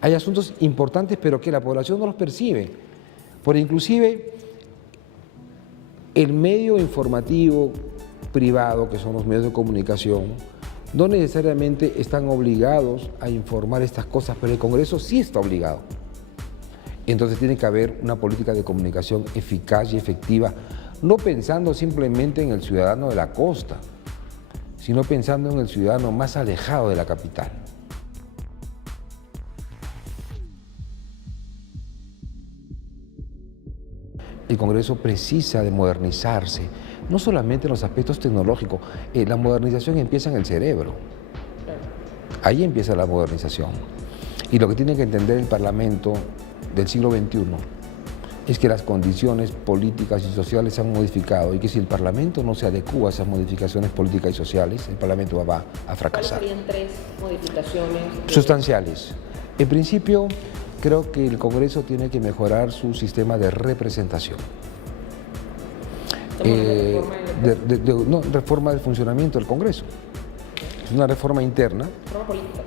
Hay asuntos importantes, pero que la población no los percibe. Por inclusive el medio informativo privado, que son los medios de comunicación, no necesariamente están obligados a informar estas cosas, pero el Congreso sí está obligado. Entonces tiene que haber una política de comunicación eficaz y efectiva, no pensando simplemente en el ciudadano de la costa, sino pensando en el ciudadano más alejado de la capital. El Congreso precisa de modernizarse, no solamente en los aspectos tecnológicos, la modernización empieza en el cerebro, ahí empieza la modernización. Y lo que tiene que entender el Parlamento del siglo XXI es que las condiciones políticas y sociales se han modificado y que si el Parlamento no se adecúa a esas modificaciones políticas y sociales, el Parlamento va a fracasar. ¿Cuáles serían 3 modificaciones? Sustanciales. En principio, creo que el Congreso tiene que mejorar su sistema de representación. Reforma del funcionamiento del Congreso. Es una reforma interna. Reforma política.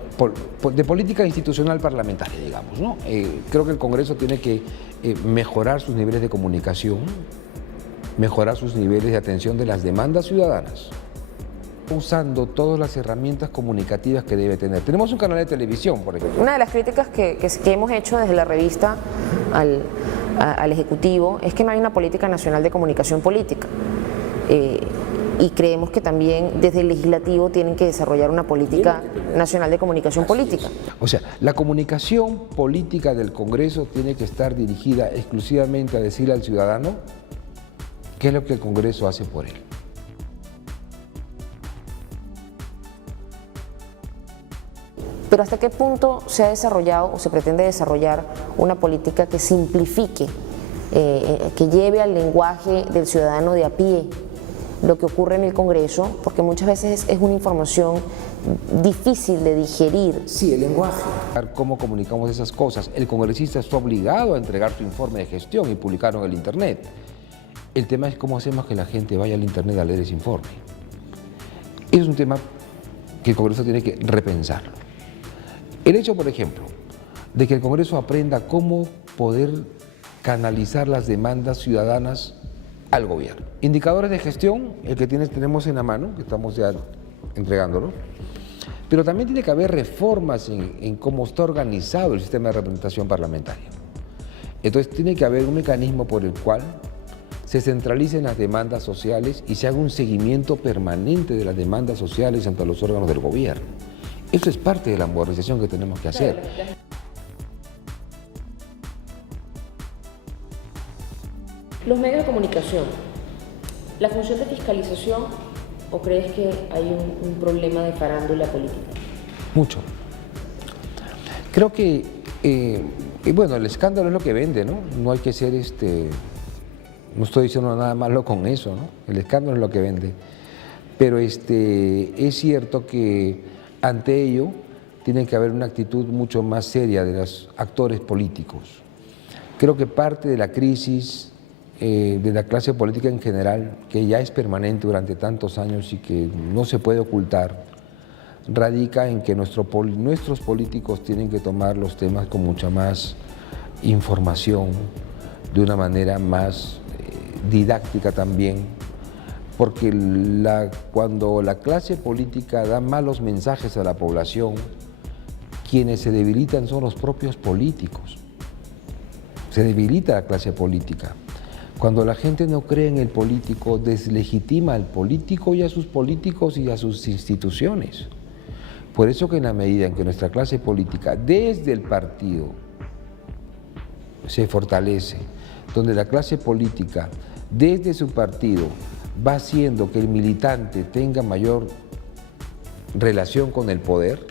De política institucional parlamentaria, digamos, ¿no? Creo que el Congreso tiene que mejorar sus niveles de comunicación, mejorar sus niveles de atención de las demandas ciudadanas, usando todas las herramientas comunicativas que debe tener. Tenemos un canal de televisión, por ejemplo. Una de las críticas que hemos hecho desde la revista al Ejecutivo es que no hay una política nacional de comunicación política. Y creemos que también desde el Legislativo tienen que desarrollar una política nacional de comunicación política. O sea, la comunicación política del Congreso tiene que estar dirigida exclusivamente a decirle al ciudadano qué es lo que el Congreso hace por él. Pero ¿hasta qué punto se ha desarrollado o se pretende desarrollar una política que simplifique, que lleve al lenguaje del ciudadano de a pie lo que ocurre en el Congreso? Porque muchas veces es una información difícil de digerir. Sí, el lenguaje. ¿Cómo comunicamos esas cosas? El congresista está obligado a entregar su informe de gestión y publicarlo en el Internet. El tema es cómo hacemos que la gente vaya al Internet a leer ese informe. Ese es un tema que el Congreso tiene que repensarlo. El hecho, por ejemplo, de que el Congreso aprenda cómo poder canalizar las demandas ciudadanas al gobierno. Indicadores de gestión, el que tenemos en la mano, que estamos ya entregándolo, pero también tiene que haber reformas en cómo está organizado el sistema de representación parlamentaria. Entonces tiene que haber un mecanismo por el cual se centralicen las demandas sociales y se haga un seguimiento permanente de las demandas sociales ante los órganos del gobierno. Eso es parte de la modernización que tenemos que hacer. Los medios de comunicación, ¿la función de fiscalización o crees que hay un problema de farándula política? Mucho. Creo que, bueno, el escándalo es lo que vende, ¿no? No hay que ser, no estoy diciendo nada malo con eso, ¿no? El escándalo es lo que vende. Pero es cierto que ante ello tiene que haber una actitud mucho más seria de los actores políticos. Creo que parte de la crisis de la clase política en general, que ya es permanente durante tantos años y que no se puede ocultar, radica en que nuestros políticos tienen que tomar los temas con mucha más información, de una manera más didáctica también, porque cuando la clase política da malos mensajes a la población, quienes se debilitan son los propios políticos. Se debilita la clase política. Cuando la gente no cree en el político, deslegitima al político y a sus políticos y a sus instituciones. Por eso que en la medida en que nuestra clase política, desde el partido, se fortalece, donde la clase política, desde su partido, va haciendo que el militante tenga mayor relación con el poder,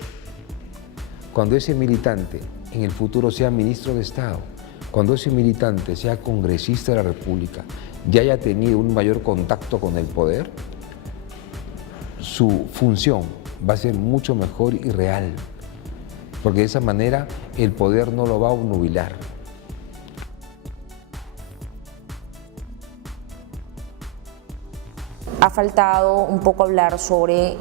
cuando ese militante en el futuro sea ministro de Estado, cuando ese militante sea congresista de la República, ya haya tenido un mayor contacto con el poder, su función va a ser mucho mejor y real, porque de esa manera el poder no lo va a obnubilar. Ha faltado un poco hablar sobre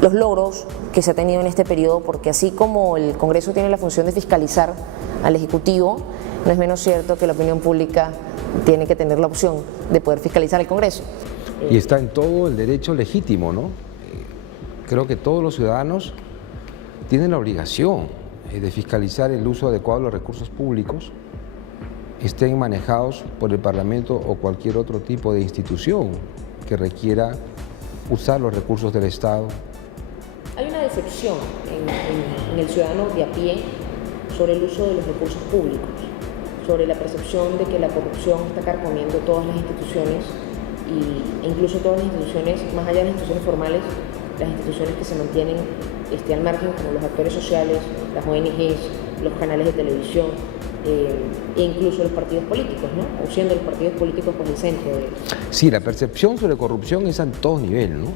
los logros que se ha tenido en este periodo, porque así como el Congreso tiene la función de fiscalizar al Ejecutivo, no es menos cierto que la opinión pública tiene que tener la opción de poder fiscalizar al Congreso. Y está en todo el derecho legítimo, ¿no? Creo que todos los ciudadanos tienen la obligación de fiscalizar el uso adecuado de los recursos públicos, estén manejados por el Parlamento o cualquier otro tipo de institución que requiera usar los recursos del Estado. Hay una decepción en el ciudadano de a pie sobre el uso de los recursos públicos, sobre la percepción de que la corrupción está carcomiendo todas las instituciones e incluso todas las instituciones, más allá de las instituciones formales, las instituciones que se mantienen al margen, como los actores sociales, las ONGs, los canales de televisión e incluso los partidos políticos, ¿no? O siendo los partidos políticos pues el centro de... Sí, la percepción sobre corrupción es a todo nivel, ¿no?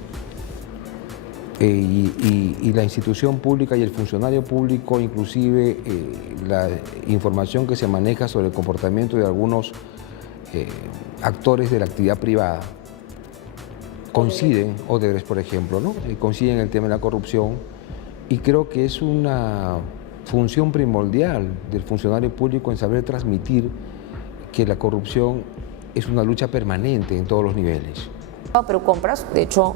Y la institución pública y el funcionario público, inclusive la información que se maneja sobre el comportamiento de algunos actores de la actividad privada, coinciden, Odebrecht por ejemplo, ¿no? Coinciden en el tema de la corrupción, y creo que es una función primordial del funcionario público en saber transmitir que la corrupción es una lucha permanente en todos los niveles. Perú Compras, de hecho,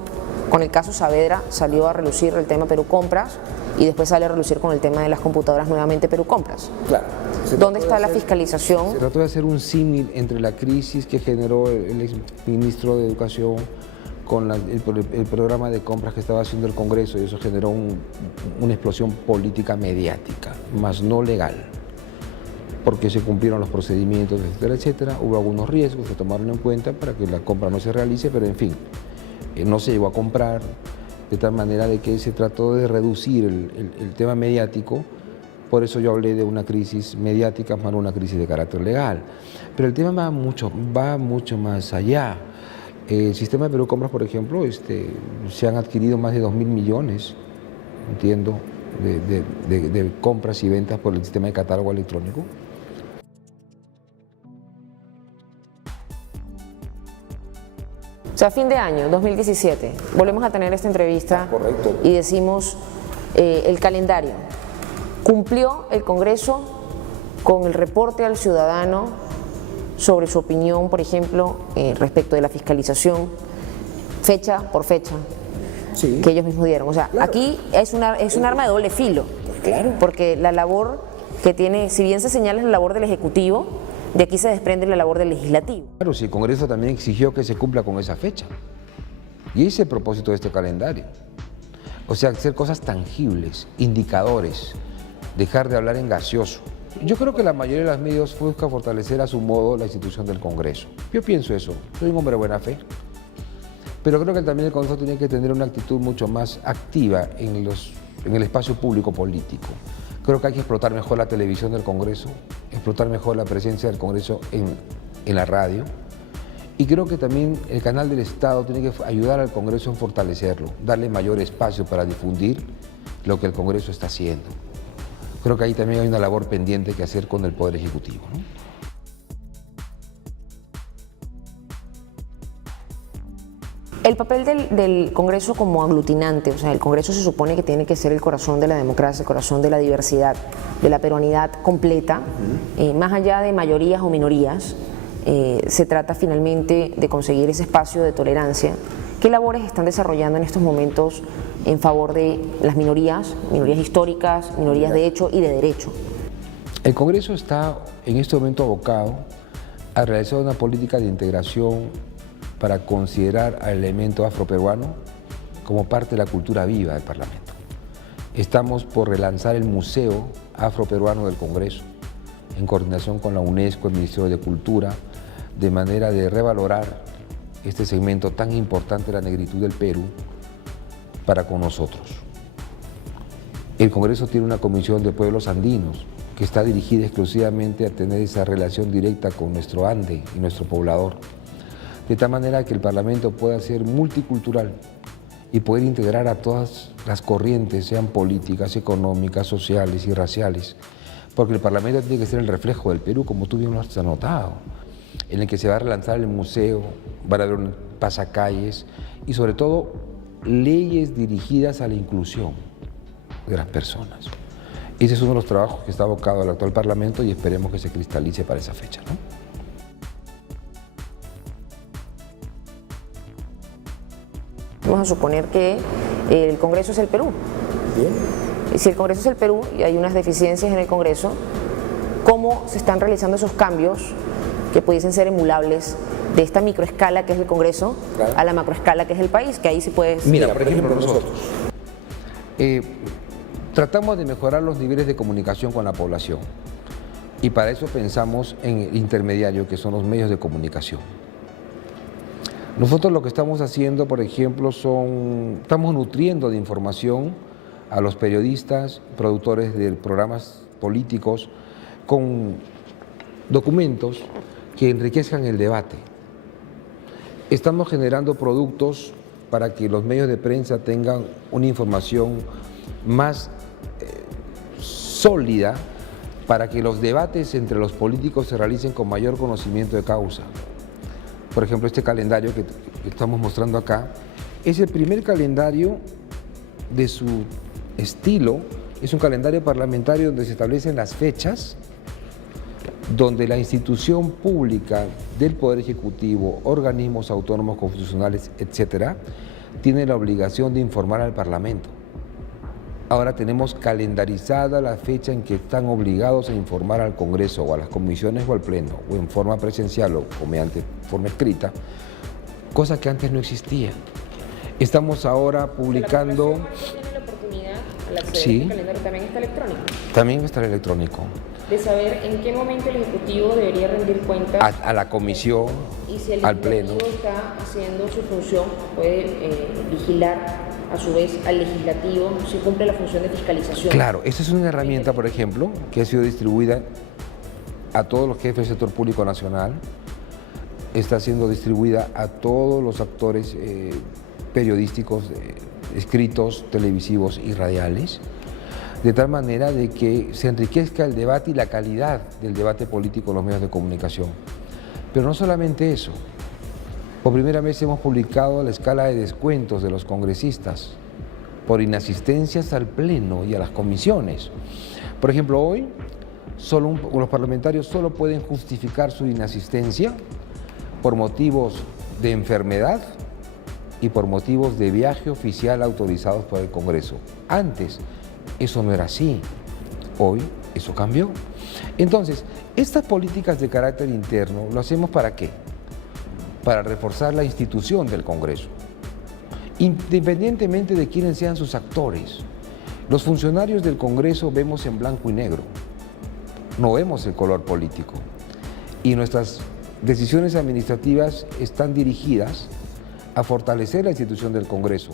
con el caso Saavedra salió a relucir el tema Perú Compras y después sale a relucir con el tema de las computadoras nuevamente Perú Compras. Claro. ¿Dónde está la fiscalización? Se trató de hacer un símil entre la crisis que generó el exministro de Educación con el programa de compras que estaba haciendo el Congreso, y eso generó una explosión política mediática, más no legal, porque se cumplieron los procedimientos, etcétera, etcétera. Hubo algunos riesgos que se tomaron en cuenta para que la compra no se realice, pero en fin, no se llegó a comprar, de tal manera de que se trató de reducir el tema mediático. Por eso yo hablé de una crisis mediática más no una crisis de carácter legal. Pero el tema va mucho más allá. El sistema de Perú Compras, por ejemplo, se han adquirido más de 2.000 millones, entiendo, de compras y ventas por el sistema de catálogo electrónico. O sea, fin de año, 2017, volvemos a tener esta entrevista. Correcto. Y decimos el calendario. ¿Cumplió el Congreso con el reporte al ciudadano sobre su opinión, por ejemplo, respecto de la fiscalización, fecha por fecha, Sí. que ellos mismos dieron? O sea, Claro. aquí es un arma de doble filo, Claro. porque la labor que tiene, si bien se señala la labor del Ejecutivo, de aquí se desprende la labor del Legislativo. Claro, si el Congreso también exigió que se cumpla con esa fecha. Y ese es el propósito de este calendario. O sea, hacer cosas tangibles, indicadores, dejar de hablar en gaseoso. Yo creo que la mayoría de los medios busca fortalecer a su modo la institución del Congreso. Yo pienso eso, soy un hombre de buena fe. Pero creo que también el Congreso tiene que tener una actitud mucho más activa en el espacio público político. Creo que hay que explotar mejor la televisión del Congreso, explotar mejor la presencia del Congreso en la radio. Y creo que también el canal del Estado tiene que ayudar al Congreso en fortalecerlo, darle mayor espacio para difundir lo que el Congreso está haciendo. Creo que ahí también hay una labor pendiente que hacer con el Poder Ejecutivo, ¿no? El papel del Congreso como aglutinante, o sea, el Congreso se supone que tiene que ser el corazón de la democracia, el corazón de la diversidad, de la peruanidad completa, más allá de mayorías o minorías, se trata finalmente de conseguir ese espacio de tolerancia. ¿Qué labores están desarrollando en estos momentos en favor de las minorías históricas, minorías de hecho y de derecho? El Congreso está en este momento abocado a realizar una política de integración para considerar al elemento afroperuano como parte de la cultura viva del Parlamento. Estamos por relanzar el Museo Afroperuano del Congreso, en coordinación con la UNESCO, el Ministerio de Cultura, de manera de revalorar este segmento tan importante de la negritud del Perú para con nosotros. El Congreso tiene una comisión de pueblos andinos que está dirigida exclusivamente a tener esa relación directa con nuestro ande y nuestro poblador, de tal manera que el Parlamento pueda ser multicultural y poder integrar a todas las corrientes, sean políticas, económicas, sociales y raciales, porque el Parlamento tiene que ser el reflejo del Perú, como tú bien lo has anotado, en el que se va a relanzar el museo, van a haber pasacalles y sobre todo leyes dirigidas a la inclusión. de las personas. Ese es uno de los trabajos que está abocado al actual Parlamento y esperemos que se cristalice para esa fecha, ¿no? Vamos a suponer que el Congreso es el Perú. Bien. Si el Congreso es el Perú y hay unas deficiencias en el Congreso, ¿cómo se están realizando esos cambios que pudiesen ser emulables de esta microescala que es el Congreso, claro, a la macroescala que es el país? Que ahí sí puedes... Mira, por ejemplo, nosotros tratamos de mejorar los niveles de comunicación con la población y para eso pensamos en el intermediario que son los medios de comunicación. Nosotros lo que estamos haciendo, por ejemplo, estamos nutriendo de información a los periodistas, productores de programas políticos, con documentos que enriquezcan el debate. Estamos generando productos para que los medios de prensa tengan una información más sólida, para que los debates entre los políticos se realicen con mayor conocimiento de causa. Por ejemplo, este calendario que estamos mostrando acá es el primer calendario de su estilo, es un calendario parlamentario donde se establecen las fechas, donde la institución pública del Poder Ejecutivo, organismos autónomos constitucionales, etcétera, tiene la obligación de informar al Parlamento. Ahora tenemos calendarizada la fecha en que están obligados a informar al Congreso o a las comisiones o al Pleno, o en forma presencial o mediante forma escrita, cosa que antes no existía. Estamos ahora publicando... ¿Tiene la oportunidad al acceder sí, a este calendario? ¿También está electrónico? También está el electrónico. De saber en qué momento el Ejecutivo debería rendir cuentas A la comisión, y si el al Pleno. Ejecutivo está haciendo su función, puede vigilar a su vez al Legislativo si cumple la función de fiscalización. Claro, esa es una herramienta, por ejemplo, que ha sido distribuida a todos los jefes del sector público nacional, está siendo distribuida a todos los actores periodísticos, escritos, televisivos y radiales, de tal manera de que se enriquezca el debate y la calidad del debate político en los medios de comunicación. Pero no solamente eso. Por primera vez hemos publicado la escala de descuentos de los congresistas por inasistencias al Pleno y a las comisiones. Por ejemplo, hoy los parlamentarios solo pueden justificar su inasistencia por motivos de enfermedad y por motivos de viaje oficial autorizados por el Congreso. Antes eso no era así, hoy eso cambió. Entonces, estas políticas de carácter interno lo hacemos ¿para qué? Para reforzar la institución del Congreso, independientemente de quiénes sean sus actores. Los funcionarios del Congreso vemos en blanco y negro, no vemos el color político, y nuestras decisiones administrativas están dirigidas a fortalecer la institución del Congreso.